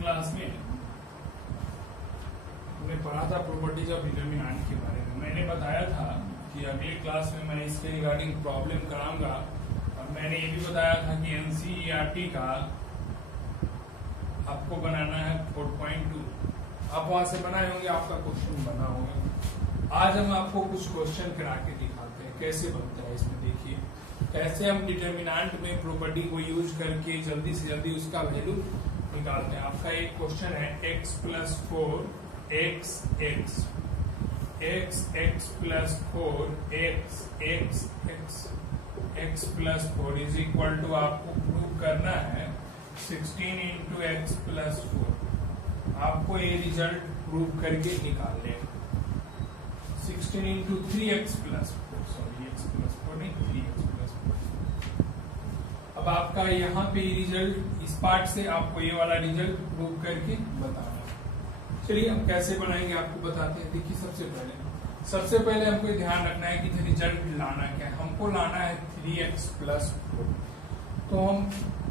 Class में हमने पढ़ा था प्रॉपर्टीज ऑफ डिटरमिनेंट के बारे में। मैंने बताया था कि अगले क्लास में मैं इसके रिगार्डिंग प्रॉब्लम कराऊंगा, और मैंने ये भी बताया था कि एनसीईआरटी का आपको बनाना है 4.2। आप वहां से बनाए होंगे, आपका क्वेश्चन बना होगा। आज हम आपको कुछ क्वेश्चन करा के दिखाते हैं कैसे बनता है। इसमें देखिए कैसे हम डिटरमिनेंट में प्रॉपर्टी को यूज करके जल्दी से जल्दी उसका वैल्यू निकालते हैं। आपका एक क्वेश्चन है x plus 4 x plus 4 x plus 4 is equal to आपको प्रूव करना है 16 इंटू एक्स प्लस 4। आपको ये रिजल्ट प्रूव करके निकालने 16 into 3x plus 4, sorry x plus 4 नहीं 3x प्लस 4। अब आपका यहाँ पे रिजल्ट इस पार्ट से आपको ये वाला रिजल्ट प्रूव करके बताना। चलिए हम कैसे बनाएंगे आपको बताते हैं। देखिए सबसे पहले हमको ध्यान रखना है कि रिजल्ट लाना क्या है। हमको लाना है 3x प्लस 4। तो हम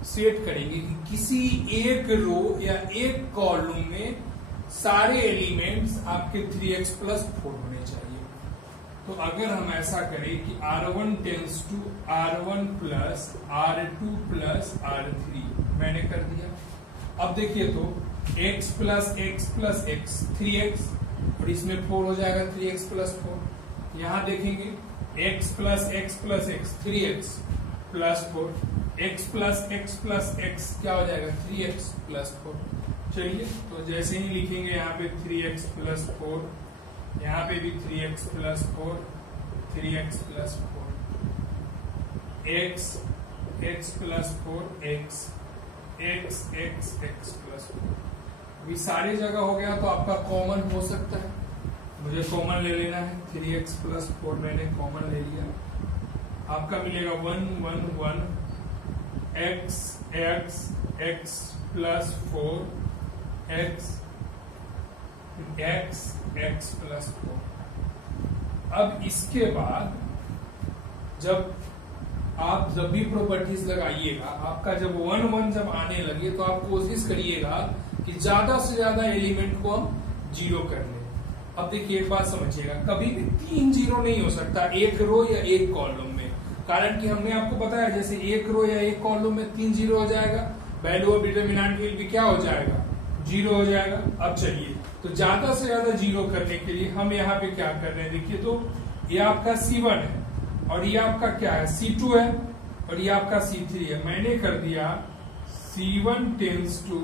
सेट करेंगे कि किसी एक रो या एक कॉलम में सारे एलिमेंट्स आपके 3x प्लस 4 होने चाहिए। तो अगर हम ऐसा करें कि R1 tense to R1 plus R2 plus R3, मैंने कर दिया। अब देखिए तो x प्लस x 3x, और इसमें 4 हो जाएगा 3x प्लस 4। यहाँ देखेंगे x plus x 3x plus 4, x plus x क्या हो जाएगा 3x प्लस 4। चलिए तो जैसे ही लिखेंगे यहाँ पे 3x प्लस 4, यहाँ पे भी 3x plus 4, 3x plus 4, x plus 4 x plus 4। अभी सारी जगह हो गया तो आपका कॉमन हो सकता है, मुझे कॉमन ले लेना है। 3x प्लस 4 मैंने कॉमन ले लिया, आपका मिलेगा 1 1 1 x प्लस 4 x प्लस 4। अब इसके बाद जब भी प्रॉपर्टीज लगाइएगा, आपका जब 1 1 जब आने लगे तो आप कोशिश करिएगा कि ज्यादा से ज्यादा एलिमेंट को हम 0 कर लें। अब देखिए एक बात समझिएगा, कभी भी 3 0 नहीं हो सकता एक रो या एक कॉलम में, कारण कि हमने आपको बताया जैसे एक रो या एक कॉलम में 3 0 हो जाएगा, वैल्यू ऑफ डिटरमिनेंट विल भी क्या हो जाएगा 0 हो जाएगा। अब चलिए तो ज्यादा से ज्यादा 0 करने के लिए हम यहाँ पे क्या कर रहे हैं, देखिए तो ये आपका C1 है और ये आपका क्या है C2 है और ये आपका C3 है। मैंने कर दिया C1 tense to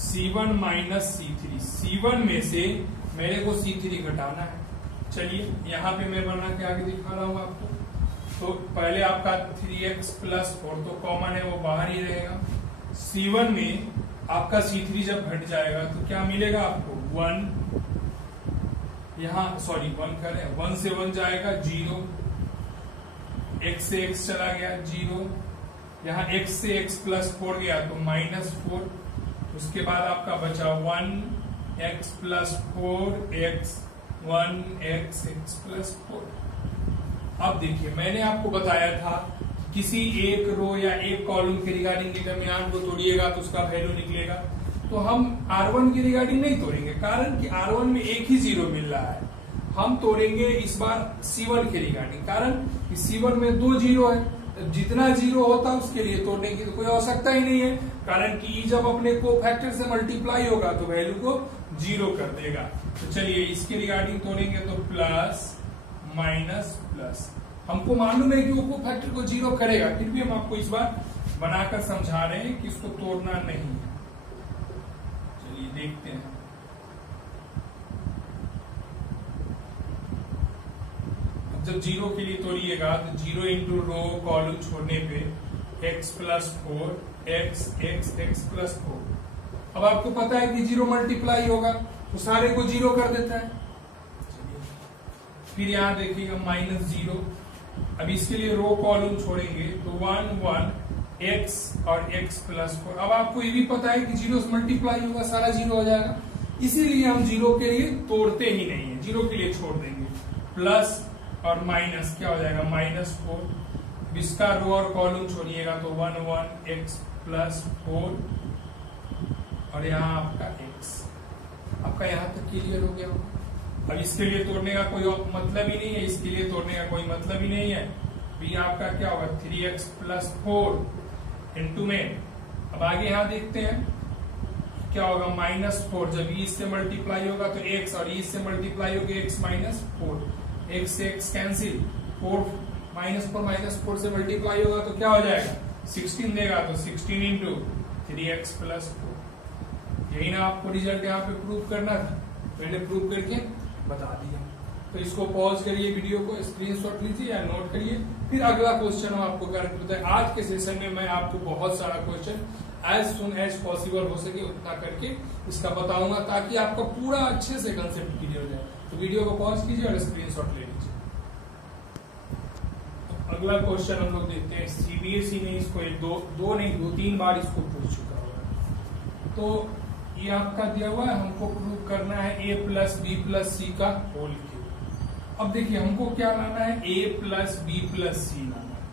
C1 minus C3। C1 में से मेरे को C3 घटाना है। चलिए यहाँ पे मैं बना के आगे दिखा रहा हूँ आपको। तो पहले आपका 3x प्लस 4 तो कॉमन है, वो बाहर ही रहेगा। C1 में आपका C3 जब घट जाएगा तो क्या मिलेगा आपको 1, यहाँ सॉरी 1 करें, 1 से 1 जाएगा 0, x से x चला गया 0, यहाँ x से x प्लस 4 गया तो माइनस 4। उसके बाद आपका बचा 1 x plus 4 x 1 x plus 4। अब देखिए मैंने आपको बताया था किसी एक रो या एक कॉलम के रिगार्डिंग डिटरमिनेंट को तोड़िएगा तो उसका वैल्यू निकलेगा। तो हम R1 की रिगार्डिंग नहीं तोड़ेंगे, कारण कि R1 में एक ही 0 मिल रहा है। हम तोड़ेंगे इस बार C1 के रिगार्डिंग, कारण कि C1 में 2 0 है। जितना 0 होता है उसके लिए तोड़ने की तो कोई आवश्यकता ही नहीं है, कारण कि जब अपने को फैक्टर से मल्टीप्लाई होगा तो वैल्यू को 0 कर देगा। तो चलिए इसके रिगार्डिंग तोड़ेंगे तो प्लस माइनस प्लस। हमको मालूम है कि वो फैक्टर को 0 करेगा, फिर भी हम आपको इस बार बनाकर समझा रहे हैं कि इसको तोड़ना नहीं है। चलिए देखते हैं। अब जब 0 के लिए तोड़िएगा तो 0 इंटू रो कॉलम छोड़ने पे x प्लस 4 x प्लस 4। अब आपको पता है कि 0 मल्टीप्लाई होगा तो सारे को 0 कर देता है। फिर यहाँ देखिएगा माइनस 0। अब इसके लिए रो कॉलम छोड़ेंगे तो 1 1 x और x प्लस 4। अब आपको ये भी पता है कि 0 से मल्टीप्लाई होगा, सारा 0 हो जाएगा, इसीलिए हम 0 के लिए तोड़ते ही नहीं है, 0 के लिए छोड़ देंगे। प्लस और माइनस क्या हो जाएगा माइनस 4। इसका रो और कॉलम छोड़िएगा तो 1 1 x प्लस 4 और यहाँ आपका x। आपका यहाँ तक क्लियर हो गया होगा। अब इसके लिए तोड़ने का कोई मतलब ही नहीं है, इसके लिए तोड़ने का कोई मतलब ही नहीं है। बी आपका क्या होगा 3x + 4 इंटू में। अब आगे यहाँ देखते हैं क्या होगा -4। जब e से मल्टीप्लाई होगा तो x और e से मल्टीप्लाई होगा x -4। x से x कैंसिल, 4 -4 से मल्टीप्लाई होगा तो क्या हो जाएगा 16 देगा, तो 16 इंटू 3x + 4। यही ना आपको रिजल्ट यहाँ पे प्रूव करना था, पहले प्रूव करके बता दिया। तो इसको पॉज करिए, वीडियो को स्क्रीनशॉट लीजिए या नोट करिए, फिर अगला क्वेश्चन हम आपको करके बताए। आज के सेशन में मैं आपको बहुत सारा question as soon as possible हो सके उतना करके इसका बताऊंगा, ताकि आपका पूरा अच्छे से कंसेप्ट क्लियर हो जाए। तो वीडियो को पॉज कीजिए और स्क्रीनशॉट ले लीजिए। तो अगला क्वेश्चन हम लोग देखते हैं। सीबीएसई ने इसको दो तीन बार इसको पूछ चुका होगा। तो ये आपका दिया हुआ है, हमको प्रूव करना है a + b + c का होल क्यूब। अब देखिए हमको क्या लाना है a + b + c लाना है।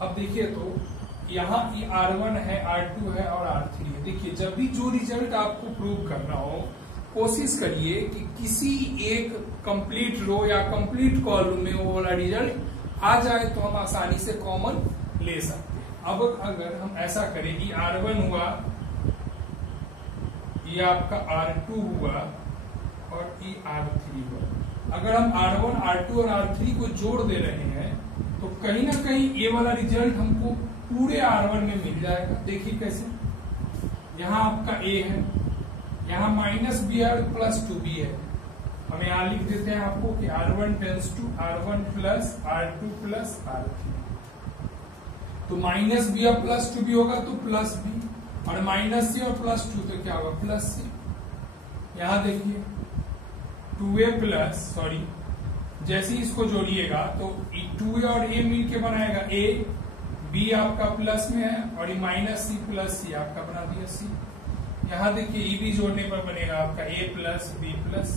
अब देखिए तो यहाँ ये R1 है, R2 है और R3 है। देखिए जब भी जो रिजल्ट आपको प्रूव करना हो, कोशिश करिए कि किसी एक कंप्लीट रो या कंप्लीट कॉलम में वो वाला रिजल्ट आ जाए तो हम आसानी से कॉमन ले सकते हैं। अब अगर हम ऐसा करें कि R1 हुआ, ये आपका R2 हुआ और ये R3 हुआ। अगर हम R1, R2 और R3 को जोड़ दे रहे हैं तो कहीं ना कहीं ये वाला रिजल्ट हमको पूरे R1 में मिल जाएगा। देखिए कैसे, यहाँ आपका A है, यहाँ -br + 2b है। हम यहाँ लिख देते हैं आपको कि R1 tense to R1 + R2 + R3। तो -br + 2b होगा तो +b, और -c और +2 तो क्या होगा +c। यहां देखिए 2a जैसे इसको जोड़िएगा तो 2a और a मिल के बनाएगा a, b आपका प्लस में है और ये -c + c आपका बना दिया c। यहां देखिए e भी जोड़ने पर बनेगा आपका a + b + c।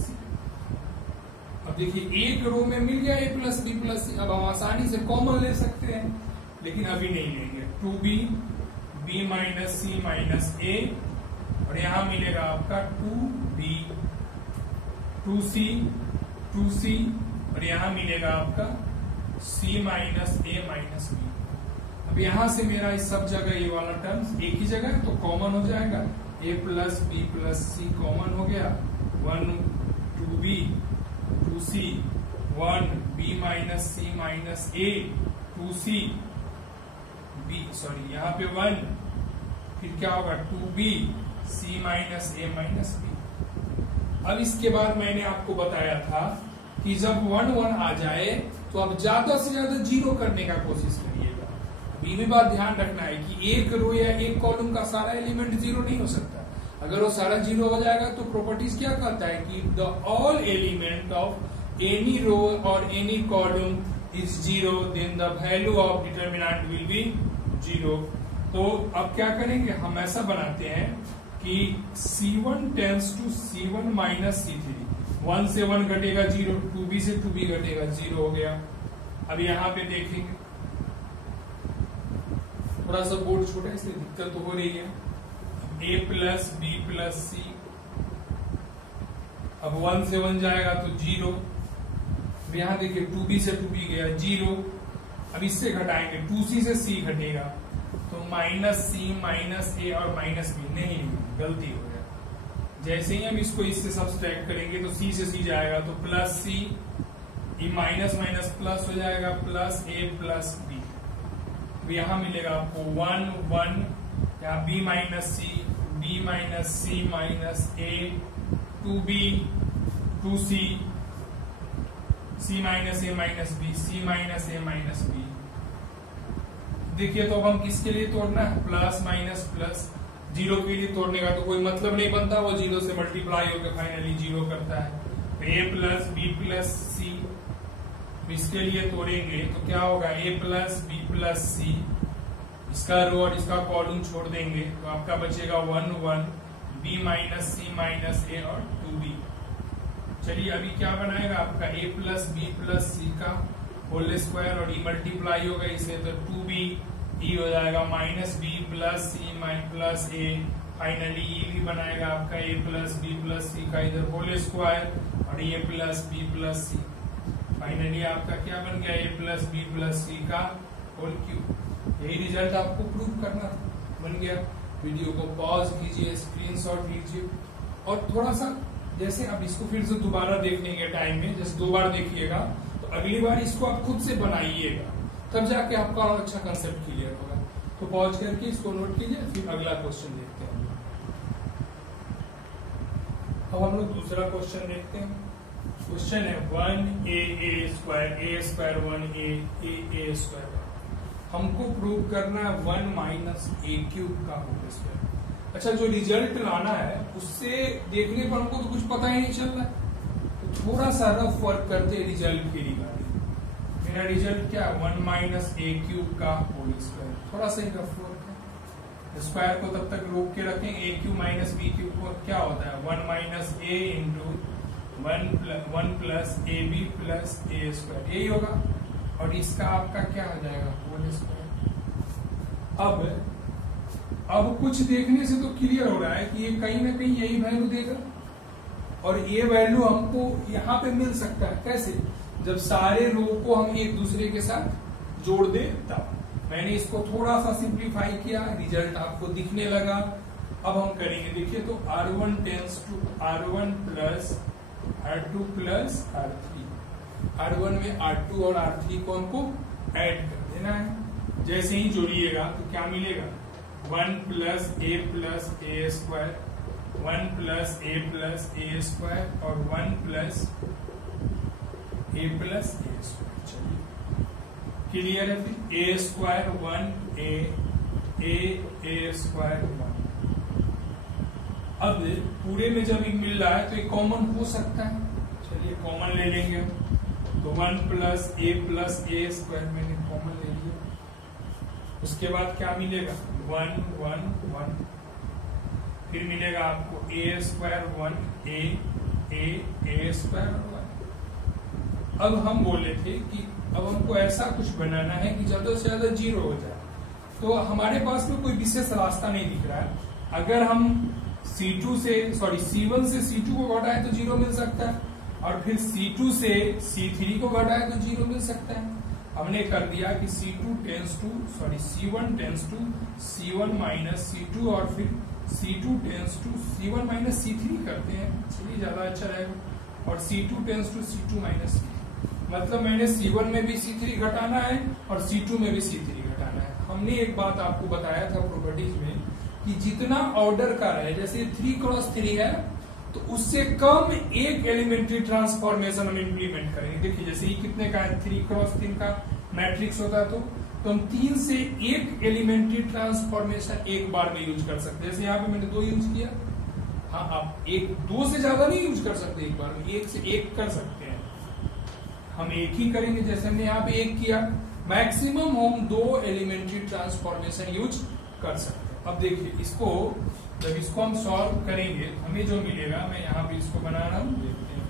अब देखिए एक रो में मिल गया a + b + c। अब हम आसानी से कॉमन ले सकते हैं, लेकिन अभी नहीं लेंगे। 2b b - c - a और यहां मिलेगा आपका 2b 2c और यहां मिलेगा आपका c - a - b। अब यहां से मेरा इस सब जगह ये वाला टर्म्स एक ही जगह है तो कॉमन हो जाएगा। a + b + c कॉमन हो गया। 1 2b 2c 1 b - c - a 2c यहाँ पे 1, फिर क्या होगा 2b c - a - b। अब इसके बाद मैंने आपको बताया था कि जब 1 1 आ जाए तो आप ज्यादा से ज्यादा 0 करने का कोशिश करिएगा। अभी भी बात ध्यान रखना है कि एक रो या एक कॉलम का सारा एलिमेंट 0 नहीं हो सकता। अगर वो सारा 0 हो जाएगा तो प्रॉपर्टीज क्या कहता है कि the all element of any row और any column is 0, then the value of determinant will be 0। तो अब क्या करेंगे, हम ऐसा बनाते हैं कि C1 tense to C1 - C3। 1 से 1 घटेगा 0, 2b से 2b घटेगा 0 हो गया। अब यहाँ पे देखेंगे थोड़ा सा बोर्ड छोटा है इसलिए दिक्कत तो हो रही है। a + b + c, अब 1 से 1 जाएगा तो 0। अब यहाँ देखिए 2b से 2b गया 0। अब इससे घटाएंगे 2c से c घटेगा तो -c - a और -b। नहीं, गलती हो गया। जैसे ही हम इसको इससे सब्सट्रैक्ट करेंगे तो c से c जाएगा तो +c, ये माइनस प्लस हो जाएगा +a + b। तो यहाँ मिलेगा आपको 1 1, यहाँ b - c - a 2b 2c c - a - b c - a - b। देखिए तो अब हम किसके लिए तोड़ना है, प्लस माइनस प्लस। 0 के लिए तोड़ने का तो कोई मतलब नहीं बनता, वो 0 से मल्टीप्लाई होकर फाइनली 0 करता है। तो a + b + c, इसके लिए तोड़ेंगे तो क्या होगा a + b + c, इसका रो और इसका कॉलम छोड़ देंगे तो आपका बचेगा 1 1 b - c - a और 2b। चलिए अभी क्या बनाएगा आपका a + b + c का होल स्क्वायर और मल्टीप्लाई होगा इसे तो 2b, e हो जाएगा -b + c + a फाइनली ये भी बनाएगा आपका ए प्लस बी प्लस सी का इधर होल स्क्वायर और ए प्लस बी प्लस सी। फाइनली आपका क्या बन गया, ए प्लस बी प्लस सी का होल क्यूब। यही रिजल्ट आपको प्रूव करना था, बन गया। वीडियो को पॉज कीजिए, स्क्रीनशॉट लीजिए और थोड़ा सा जैसे अब इसको फिर से दोबारा देखने के टाइम में जैसे 2 बार देखिएगा तो अगली बार इसको आप खुद से बनाइएगा, तब जाके आपका और अच्छा कंसेप्ट क्लियर होगा। तो पॉज करके इसको नोट कीजिए, फिर अगला क्वेश्चन देखते हैं। अब हम लोग दूसरा क्वेश्चन देखते हैं। क्वेश्चन है 1a square a square 1a square. हमको प्रूव करना है 1 माइनस a क्यूब का होल स्क्वायर। अच्छा, जो रिजल्ट लाना है उससे देखने पर हमको तो कुछ पता ही नहीं चल रहा है, तो थोड़ा सा रफ वर्क करते हैं रिजल्ट के रिगार्डिंग। मेरा रिजल्ट क्या है, 1 माइनस a क्यूब का होल स्क्वायर। थोड़ा सा ही रफ वर्क है, स्क्वायर को तब तक रोक के रखें। a cube minus b cube को क्या होता है, 1 minus a into 1 plus a b plus a square, यही होगा। और इसका आपका क्या हो जाएगा, होल स्क्वायर। अब कुछ देखने से तो क्लियर हो रहा है कि ये कहीं ना कहीं यही वैल्यू देगा और ये वैल्यू हमको यहाँ पे मिल सकता है। कैसे, जब सारे रो को हम एक दूसरे के साथ जोड़ दे तब। मैंने इसको थोड़ा सा सिंप्लीफाई किया, रिजल्ट आपको दिखने लगा। अब हम करेंगे, देखिए तो R1 tense to R1 plus R2 plus R3। R1 में R2 और R3 को हमको ऐड कर देना है। जैसे ही जोड़िएगा तो क्या मिलेगा, 1 plus a square, 1 plus a square और 1 प्लस ए स्क्वायर। चलिए क्लियर है। फिर ए स्क्वायर 1 ए स्क्वायर 1। अब पूरे में जब मिल रहा है तो ये कॉमन हो सकता है। चलिए कॉमन ले लेंगे। तो 1 प्लस ए स्क्वायर मैंने कॉमन ले लिया। उसके बाद क्या मिलेगा, 1 1 1। फिर मिलेगा आपको ए स्क्वायर 1 ए स्क्वायर 1। अब हम बोले थे कि अब हमको ऐसा कुछ बनाना है कि ज्यादा से ज्यादा 0 हो जाए। तो हमारे पास में कोई विशेष रास्ता नहीं दिख रहा है। अगर हम C1 से C2 को घटाएं तो 0 मिल सकता है, और फिर C2 से C3 को घटाएं तो 0 मिल सकता है। हमने कर दिया कि C1 tense to C1 minus C2 और फिर C2 tense to C1 minus C3 करते हैं, चलिए ज्यादा अच्छा रहेगा। और C2 tense to C2 minus C3, मतलब मैंने C1 में भी C3 घटाना है और C2 में भी C3 घटाना है। हमने एक बात आपको बताया था प्रॉपर्टीज में कि जितना ऑर्डर का है, जैसे 3x3 है तो उससे कम एक एलिमेंट्री ट्रांसफॉर्मेशन हम इंप्लीमेंट करेंगे। देखिए जैसे ये कितने का है, 3x3 का मैट्रिक्स होता है तो हम 3 से 1 एलिमेंट्री ट्रांसफॉर्मेशन एक बार में यूज कर सकते हैं। जैसे यहाँ पे मैंने 2 यूज किया। हाँ, आप 2 से ज्यादा नहीं यूज कर सकते एक बार में, 1 से 1 कर सकते हैं। हम 1 ही करेंगे, जैसे हमने यहाँ पे 1 किया। मैक्सिमम हम 2 एलिमेंट्री ट्रांसफॉर्मेशन यूज कर सकते हैं। अब देखिए इसको, जब इसको हम सॉल्व करेंगे हमें जो मिलेगा, मैं यहाँ पे इसको बना रहा हूँ, देखते हैं।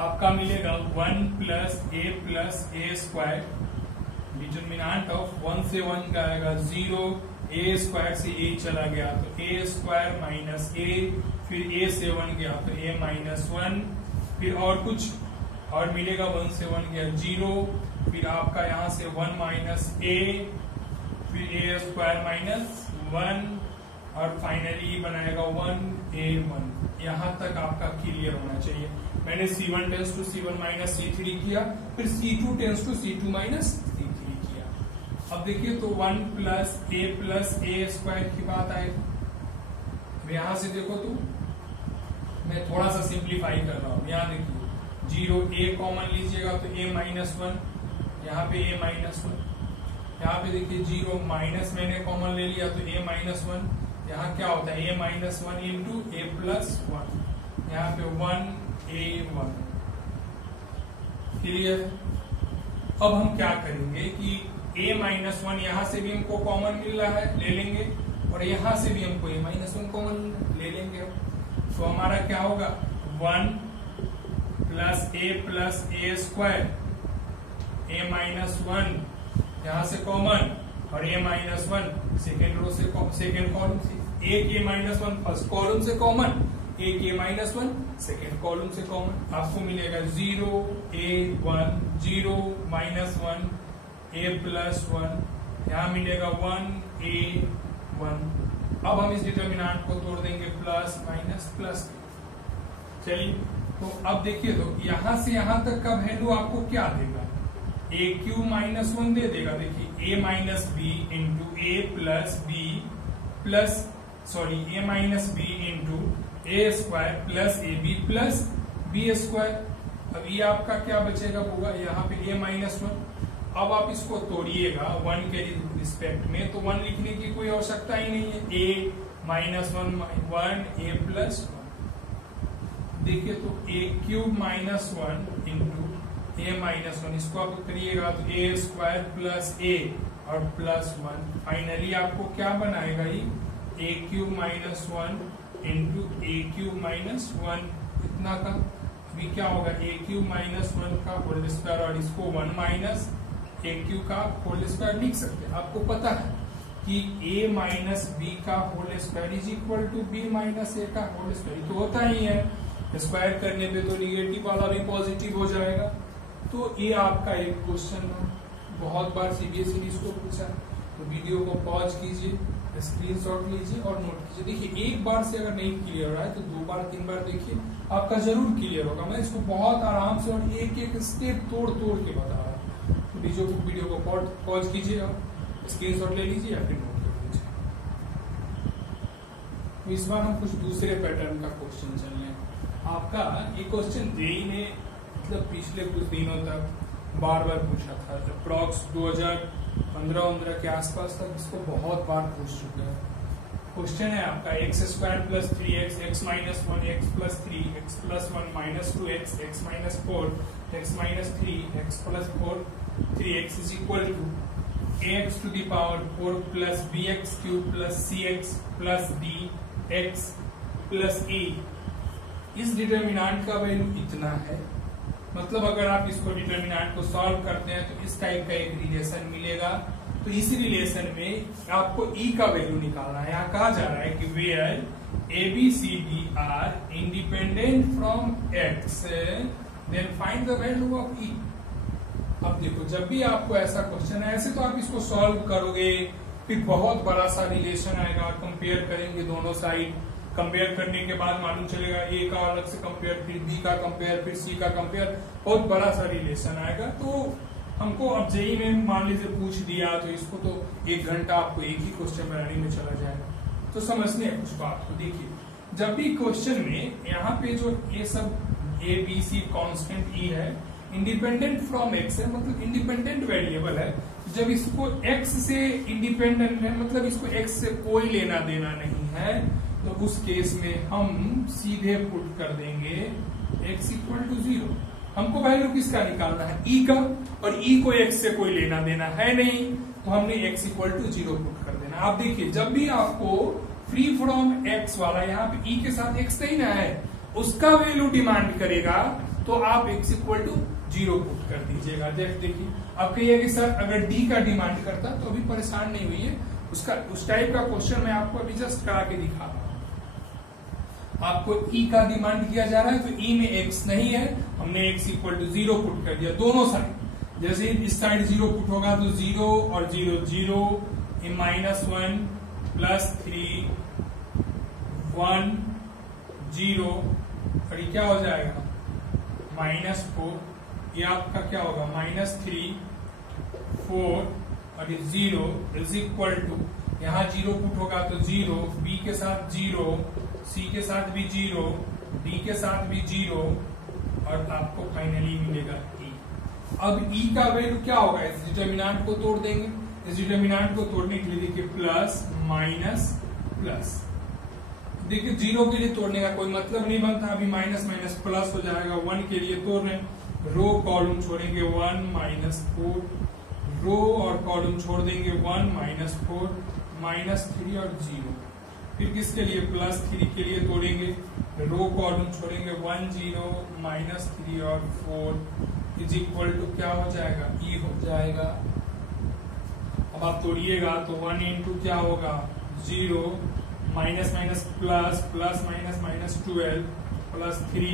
आपका मिलेगा 1 plus a square, determinant of 1 से 1 का आएगा 0, ए स्क्वायर से ए चला गया तो ए स्क्वायर माइनस ए, फिर ए से 1 गया तो ए माइनस 1, फिर और कुछ और मिलेगा, 1 से 1 गया 0, फिर आपका यहाँ से 1 माइनस ए, फिर ए स्क्वायर माइनस 1 और फाइनली बनाएगा 1a1। यहाँ तक आपका क्लियर होना चाहिए। मैंने C1 tense to C1 minus C3 किया, फिर C2 tense to C2 minus C3 किया। अब देखिए तो 1 प्लस ए स्क्वायर की बात आएगी। यहाँ से देखो तो मैं थोड़ा सा सिंप्लीफाई कर रहा हूँ। यहाँ देखिए 0 a कॉमन लीजिएगा तो a माइनस 1, यहाँ पे a माइनस 1। यहाँ पे देखिए 0 माइनस मैंने कॉमन ले लिया तो a माइनस 1। यहाँ क्या होता है, a minus 1 into a plus 1। यहाँ पे 1a1। क्लियर। अब हम क्या करेंगे कि a माइनस 1 यहाँ से भी हमको कॉमन मिल रहा है, ले लेंगे, और यहाँ से भी हमको a माइनस 1 कॉमन ले लेंगे। तो हमारा क्या होगा, 1 plus a square, a minus 1 यहाँ से कॉमन, और a minus one second row से सेकेंड कॉलम से, एक a minus one first column से कॉमन, एक a minus one second column से कॉमन, आपको मिलेगा 0 a 1 0 माइनस 1 a प्लस 1, यहाँ मिलेगा 1 a 1। अब हम इस डिटर्मिनेंट को तोड़ देंगे प्लस माइनस प्लस। चलिए तो अब देखिए, तो यहां से यहां तक का वैल्यू आपको क्या देगा, ए क्यू माइनस 1 दे देगा। देखिए a minus b into a plus b plus sorry a minus b into a square plus a b plus b square. अब ये आपका क्या बचेगा होगा, यहाँ पे a माइनस 1। अब आप इसको तोड़िएगा 1 के रिस्पेक्ट में, तो 1 लिखने की कोई आवश्यकता ही नहीं है, a माइनस 1 a प्लस 1। देखिए तो a cube minus 1 into a minus 1, इसको आप करिएगा तो a स्क्वायर प्लस a और प्लस 1। फाइनली आपको क्या बनाएगा, ये a cube minus 1 into a cube minus 1 इतना का। अभी क्या होगा, a क्यूब माइनस 1 का होल स्क्वायर और इसको 1 माइनस a क्यूब का होल स्क्वायर लिख सकते हैं। आपको पता है कि a माइनस बी का whole square is equal to b minus a का होल स्क्वायर, तो होता ही है, स्क्वायर करने पे तो निगेटिव वाला भी पॉजिटिव हो जाएगा। तो ये आपका एक क्वेश्चन है, बहुत बार सीबीएसई ने इसको पूछा है, तो वीडियो को पॉज कीजिए, स्क्रीनशॉट लीजिए और नोट कीजिए। देखिए एक बार से अगर नहीं क्लियर हो रहा है तो 2 बार 3 बार देखिए, आपका जरूर क्लियर होगा। मैं इसको बहुत आराम से और एक एक स्टेप तोड़ तोड़ के बता रहा हूँ। तो वीडियो को पॉज कीजिए और स्क्रीनशॉट ले लीजिए या फिर नोट कर लीजिए। तो इस बार हम कुछ दूसरे पैटर्न का क्वेश्चन चल रहे हैं। आपका ये क्वेश्चन जेईई ने मतलब पिछले कुछ दिनों तक बार बार पूछा था, अप्रॉक्स 2015 के आसपास तक इसको बहुत बार पूछ चुके हैं। क्वेश्चन है आपका x square plus 3x x minus 1 x plus 3 x plus 1 minus 2x x minus 4 x minus 3 x plus 4 3x is equal to ax to the power 4 plus bx cube plus cx plus dx plus a। इस determinant का value इतना है। मतलब अगर आप इसको determinant को solve करते हैं तो इस टाइप का एक रिलेशन मिलेगा। तो इस रिलेशन में आपको e का वैल्यू निकालना है। यहाँ कहा जा रहा है कि where a b c d are independent from x then find the value of e। अब देखो, जब भी आपको ऐसा क्वेश्चन है, ऐसे तो आप इसको सॉल्व करोगे, फिर बहुत बड़ा सा रिलेशन आएगा, कंपेयर करेंगे दोनों साइड, कंपेयर करने के बाद मालूम चलेगा ए का अलग से कंपेयर, फिर बी का कंपेयर, फिर सी का कंपेयर, बहुत बड़ा सा रिलेशन आएगा। तो हमको अब जेईई में मान लीजिए पूछ दिया तो इसको तो 1 घंटा आपको एक ही क्वेश्चन बनाने में चला जाएगा। तो समझने हैं कुछ बात को। देखिए, जब भी क्वेश्चन में यहाँ पे जो ये सब ए बी सी कॉन्स्टेंट ई है, इंडिपेंडेंट फ्रॉम एक्स है, मतलब इंडिपेंडेंट वेरिएबल है। जब इसको एक्स से इंडिपेंडेंट है, मतलब इसको एक्स से कोई लेना देना नहीं है, तो उस केस में हम सीधे पुट कर देंगे x इक्वल टू 0। हमको वैल्यू किसका निकालना है, e का, और e को x से कोई लेना देना है नहीं, तो हमने x इक्वल टू 0 पुट कर देना। आप देखिए, जब भी आपको फ्री फ्रॉम x वाला यहाँ पे e के साथ x नहीं ना है, उसका वैल्यू डिमांड करेगा, तो आप x इक्वल टू 0 पुट कर दीजिएगा। देखिए, अब कहिए कि सर अगर d का डिमांड करता तो अभी परेशान नहीं हुई है, उसका उस टाइप का क्वेश्चन मैं आपको अभी जस्ट करा के दिखा रहा हूँ। आपको e का डिमांड किया जा रहा है, तो e में x नहीं है, हमने x इक्वल टू 0 पुट कर दिया दोनों साइड। जैसे इस साइड 0 पुट होगा तो 0 और 0 0, ए माइनस 1 प्लस 3 1 0, और ये क्या हो जाएगा माइनस 4। ये आपका क्या होगा माइनस 3 4 और 0 इज इक्वल टू, यहाँ 0 पुट होगा तो 0, b के साथ 0, c के साथ भी 0, d के साथ भी 0, और आपको फाइनली मिलेगा e। अब e का वैल्यू क्या होगा, इस डिटर्मिनेंट को तोड़ देंगे। इस डिटर्मिनेंट को तोड़ने के लिए देखिए प्लस माइनस प्लस। देखिए 0 के लिए तोड़ने का कोई मतलब नहीं बनता, अभी माइनस माइनस प्लस हो जाएगा। 1 के लिए तोड़ रहे हैं, रो कॉलम छोड़ेंगे 1 माइनस 4, रो और कॉलम छोड़ देंगे 1 माइनस 4 माइनस 3 और 0। फिर किसके लिए प्लस 3 के लिए तोड़ेंगे, रो कॉलम छोड़ेंगे 1 0 माइनस 3 और 4 इज इक्वल टू क्या हो जाएगा, ई हो जाएगा। अब आप तोड़िएगा तो 1 इंटू क्या होगा 0 minus minus plus plus minus minus 12 plus 3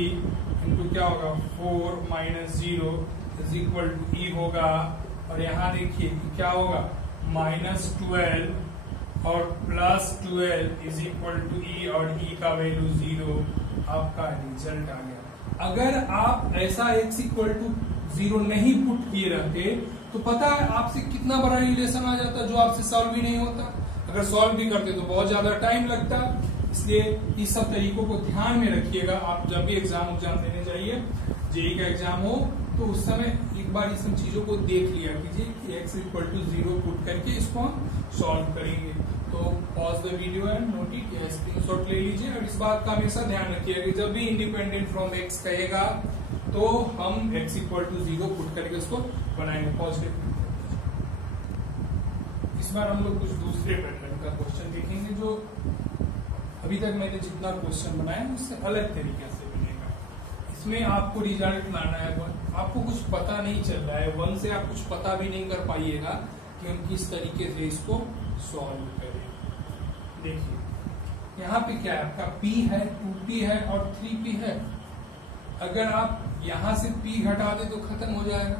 into क्या होगा 4 माइनस 0 इज इक्वल टू ई होगा। और यहाँ देखिए क्या होगा -12 और +12 इज इक्वल टू ई और ई का वैल्यू 0। आपका रिजल्ट आ गया। अगर आप ऐसा x इक्वल टू 0 नहीं पुट किए रहते तो पता है आपसे कितना बड़ा रिलेशन आ जाता जो आपसे सॉल्व भी नहीं होता। अगर सॉल्व भी करते तो बहुत ज्यादा टाइम लगता। इसलिए इस सब तरीकों को ध्यान में रखिएगा। आप जब भी एग्जाम देने जाइए, जेईई का एग्जाम हो तो उस समय एक बार इन सब चीजों को देख लिया कीजिए कि x इक्वल टू 0 पुट करके इसको हम सॉल्व करेंगे। तो pause the video and note it या स्क्रीनशॉट ले लीजिए। और इस बात का हमेशा ध्यान रखिएगा कि जब भी इंडिपेंडेंट फ्रॉम x कहेगा तो हम x इक्वल टू 0 पुट करके उसको बनाएंगे पॉजिटिव। इस बार हम लोग कुछ दूसरे पैटर्न का क्वेश्चन देखेंगे जो अभी तक मैंने जितना क्वेश्चन बनाया उससे अलग तरीके से बनेगा। इसमें आपको रिजल्ट लाना है 1। आपको कुछ पता नहीं चल रहा है 1 से, आप कुछ पता भी नहीं कर पाइएगा कि हम किस तरीके से इसको सॉल्व करें। देखिए यहाँ पे क्या है, आपका p है, 2p है और 3p है। अगर आप यहाँ से p घटा दे तो खत्म हो जाएगा,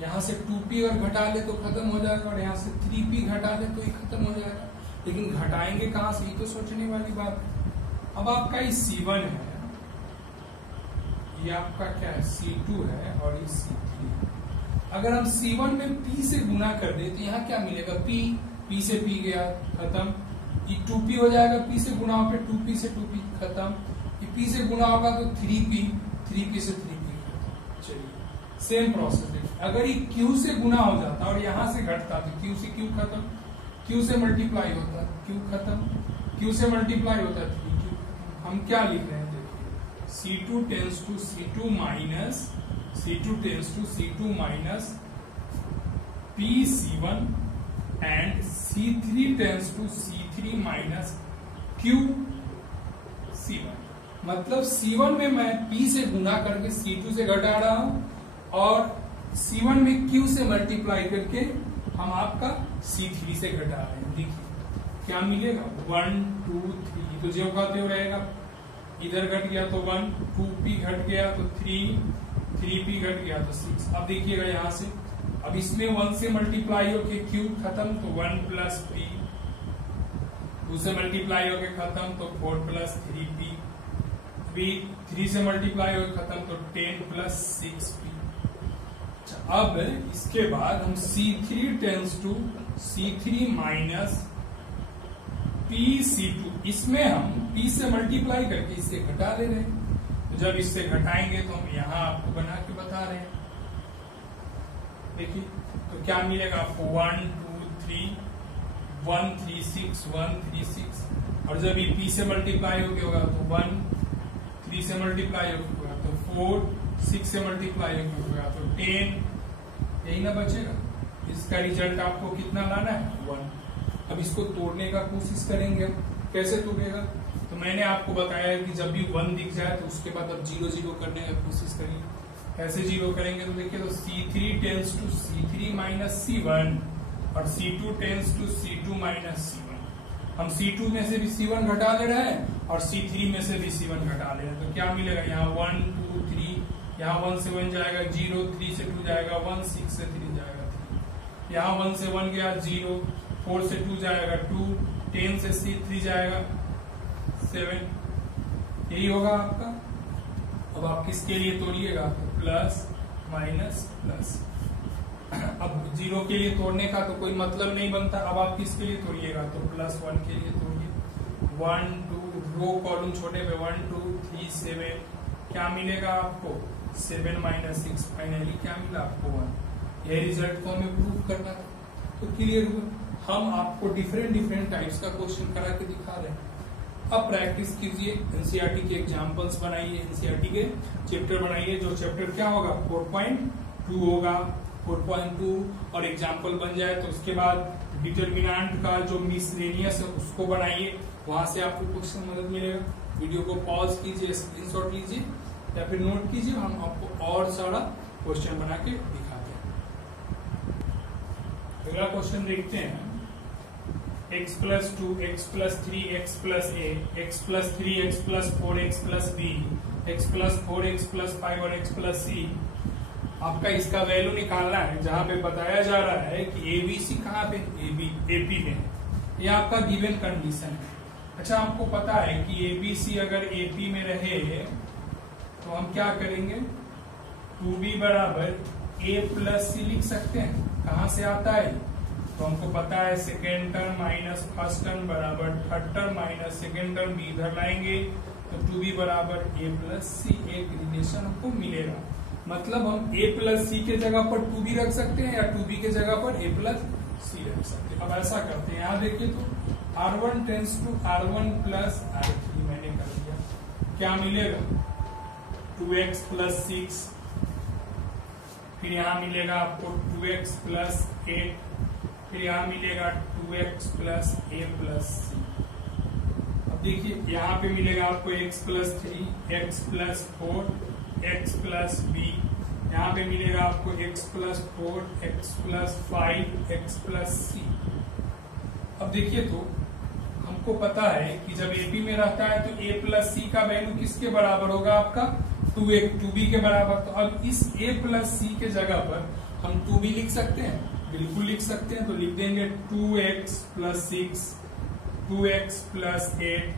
यहाँ से 2p और घटा ले तो खत्म हो जाएगा, और यहाँ से 3p घटा ले तो ये खत्म हो जाएगा। लेकिन घटाएंगे कहाँ से, ये तो सोचने वाली बात है। अब आपका ये C1 है, ये आपका क्या है C2 है और ये C3 है। अगर हम C1 में P से गुना कर दे तो यहाँ क्या मिलेगा, P से P गया खत्म। ये 2P हो जाएगा, P से गुना होगा 2P से 2P खत्म। ये P से गुना होगा तो 3P से 3P खत्म। चलिए सेम प्रोसेस देखिए। अगर ये Q से गुना हो जाता और यहाँ से घटता तो Q से Q खत्म, Q से मल्टीप्लाई होता Q खत्म, Q से मल्टीप्लाई होता 3Q। हम क्या लिख रहे हैं C2 tends to C2 minus PC1 and C3 tends to C3 minus QC1। मतलब C1 में मैं P से गुना करके C2 से घटा रहा हूं और C1 में Q से मल्टीप्लाई करके हम आपका C3 से घटा रहे हैं। देखिए क्या मिलेगा 1 2 3 तो जो कहते हो रहेगा, इधर घट गया तो 1, 2p घट गया तो 3, 3p घट गया तो 6। अब देखिएगा यहाँ से, अब इसमें 1 से मल्टीप्लाई होके q खत्म तो 1 प्लस p, 2 से मल्टीप्लाई होके खत्म तो 4 प्लस 3p, अभी 3 से मल्टीप्लाई होके खत्म तो 10 प्लस 6p। अब इसके बाद हम C3 tense to C3 minus PC2, इसमें हम P से मल्टीप्लाई करके इससे घटा ले रहे हैं। तो जब इससे घटाएंगे तो हम यहाँ आपको बना के बता रहे हैं। देखिए तो क्या मिलेगा आपको 1 2 3 1 3 6 1 3 6। और जब ये P से मल्टीप्लाई होके होगा तो 1, 3 से मल्टीप्लाई होगा तो 4, 6 से मल्टीप्लाई होगा तो 10। यही ना बचेगा। इसका रिजल्ट आपको कितना लाना है 1। अब इसको तोड़ने का कोशिश करेंगे। कैसे तोड़ेगा, तो मैंने आपको बताया कि जब भी 1 दिख जाए तो उसके बाद अब 0 0 करने का कोशिश करिए। कैसे 0 करेंगे तो देखिए तो C3 tense to C3 minus C1 और C2 tense to C2 minus C1। हम C2 में से भी C1 घटा ले रहे हैं और C3 में से भी C1 घटा ले रहे हैं। तो क्या मिलेगा यहाँ 1 2 3, यहाँ 1 से 1 जाएगा 0, 3 से 2 जाएगा 1, 6 से 3 जाएगा 3, यहाँ 1 से 1 गया 0, 4 से 2 जाएगा 2, 10 से 3 जाएगा 7। यही होगा आपका। अब आप किसके लिए तोड़िएगा तो प्लस माइनस प्लस। अब 0 के लिए तोड़ने का तो कोई मतलब नहीं बनता। अब आप किसके लिए तोड़िएगा तो +1 के लिए तोड़िए। 1 2 रो कॉलम छोटे पे 1 2 3 7। क्या मिलेगा आपको 7 माइनस 6। फाइनली क्या मिला आपको 1। यह रिजल्ट को हमें प्रूव करना था। तो क्लियर हुआ। हम आपको डिफरेंट टाइप्स का क्वेश्चन करा के दिखा रहे हैं। अब प्रैक्टिस कीजिए, एनसीईआरटी के एग्जांपल्स बनाइए, एनसीईआरटी के चैप्टर बनाइए। जो चैप्टर क्या होगा 4.2 होगा, 4.2 और एग्जाम्पल बन जाए तो उसके बाद डिटर्मिनेंट का जो मिसलेनियस है उसको बनाइए। वहां से आपको क्वेश्चन मदद मिलेगा। वीडियो को पॉज कीजिए, स्क्रीनशॉट लीजिए या फिर नोट कीजिए। हम आपको और सारा क्वेश्चन बना के दिखाते हैं। अगला क्वेश्चन देखते हैं। x plus 2, x plus 3, x plus a, x plus 3, x plus 4, x plus b, x plus 4, x plus 5 और x प्लस c। आपका इसका वैल्यू निकालना है, जहां पे बताया जा रहा है कि एबीसी कहाँ पे, एपी में। यह आपका गिवन कंडीशन है। अच्छा, आपको पता है कि एबीसी अगर एपी में रहे तो हम क्या करेंगे, 2b बराबर a प्लस सी लिख सकते हैं। कहां से आता है, तो हमको पता है second term minus first term बराबर third term minus second term भी इधर लाएंगे तो 2b बराबर a प्लस सी। एक रिलेशन हमको मिलेगा। मतलब हम a प्लस सी के जगह पर 2b रख सकते हैं या 2b के जगह पर a प्लस सी रख सकते हैं। अब ऐसा करते हैं, यहाँ देखिए तो R1 tense to R1 plus R3 मैंने कर दिया। क्या मिलेगा, 2x प्लस 6, फिर यहाँ मिलेगा आपको 2x प्लस 8, फिर यहाँ मिलेगा 2x plus a plus c। अब देखिए यहाँ पे मिलेगा आपको x plus 3, x plus 4, x plus b, यहाँ पे मिलेगा आपको x plus 4, x plus 5, x plus c। अब देखिए तो हमको पता है कि जब AP में रहता है तो a प्लस c का वैल्यू किसके बराबर होगा, आपका 2b के बराबर। तो अब इस a प्लस c के जगह पर हम 2b लिख सकते हैं, बिल्कुल लिख सकते हैं। तो लिख देंगे 2x plus 6, 2x plus 8,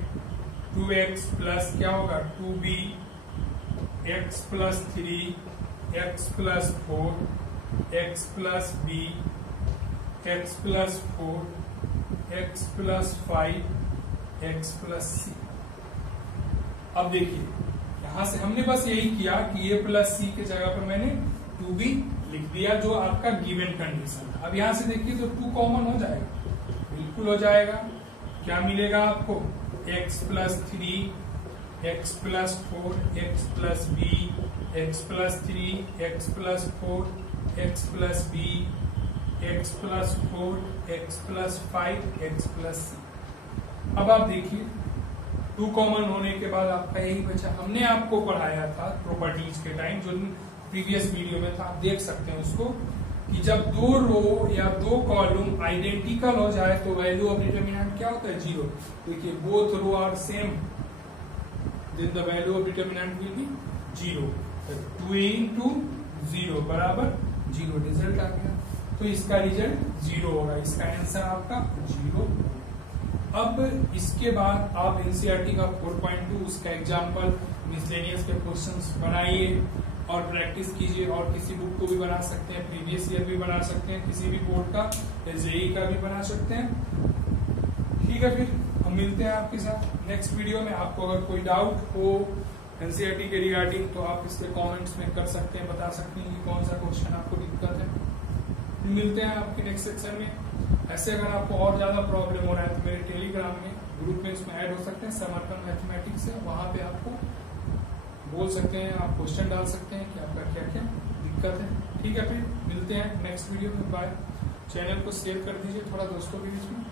2x plus क्या होगा 2b, x plus 3, x plus 4, x plus b, x plus 4, x plus 5, x plus c। अब देखिए यहां से हमने बस यही किया कि a प्लस c के जगह पर मैंने 2b लिख दिया, जो आपका गिवन कंडीशन है। अब यहां से देखिए तो 2 कॉमन हो जाएगा, बिल्कुल हो जाएगा। क्या मिलेगा आपको, x plus 3, x plus 4, x plus b, x plus 3, x plus 4, x plus b, x plus 4, x plus 5, x plus c। अब आप देखिए 2 कॉमन होने के बाद आपका यही बचा। हमने आपको पढ़ाया था प्रॉपर्टीज के टाइम, जो प्रीवियस वीडियो में था, आप देख सकते हैं उसको, कि जब 2 रो या 2 कॉलम आइडेंटिकल हो जाए तो वैल्यू ऑफ डिटरमिनेंट क्या होता है, 0। देखिए both row are same, then the value of determinant will be 0। 2 into 0 बराबर 0, रिजल्ट आ गया। तो इसका रिजल्ट 0 होगा, इसका आंसर आपका 0। अब इसके बाद आप एनसीईआरटी का 4.2 उसका एग्जाम्पल मिसलेनियस के क्वेश्चंस बनाइए और प्रैक्टिस कीजिए। और किसी बुक को भी बना सकते हैं, प्रीवियस ईयर भी बना सकते हैं, किसी भी बोर्ड का या जेईई का भी बना सकते हैं। ठीक है, फिर हम मिलते हैं आपके साथ नेक्स्ट वीडियो में। आपको अगर कोई डाउट हो एनसीईआरटी के रिगार्डिंग तो आप इसके कमेंट्स में कर सकते हैं, बता सकते हैं कि कौन सा क्वेश्चन आपको दिक्कत है। मिलते हैं आपके नेक्स्ट सेक्शन में। ऐसे अगर आपको और ज्यादा प्रॉब्लम हो रहा है तो मेरे टेलीग्राम में ग्रुप में इसमें ऐड हो सकते हैं, समर्पण मैथमेटिक्स है, वहां पे आपको बोल सकते हैं, आप क्वेश्चन डाल सकते हैं कि आपका क्या क्या दिक्कत है। ठीक है, फिर मिलते हैं नेक्स्ट वीडियो में। बाय। चैनल को शेयर कर दीजिए थोड़ा दोस्तों के बीच में।